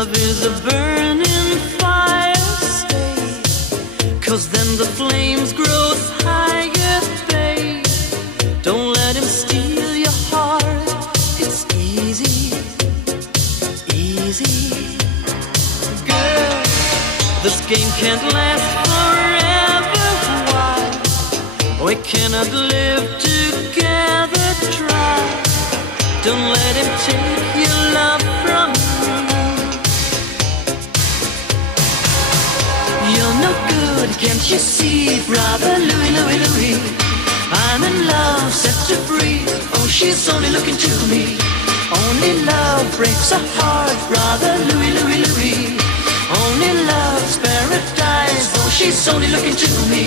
Love is a burning fire, stay, 'cause then the flames grow higher, babe. Don't let him steal your heart. It's easy, easy. Girl, this game can't last forever. Why? We cannot live together. Try. Don't let him take your love from you. You're no good, can't you see, brother Louie, Louie, Louie? I'm in love, set to free. Oh, she's only looking to me. Only love breaks a heart, brother Louie, Louie, Louie. Only love's paradise. Oh, she's only looking to me.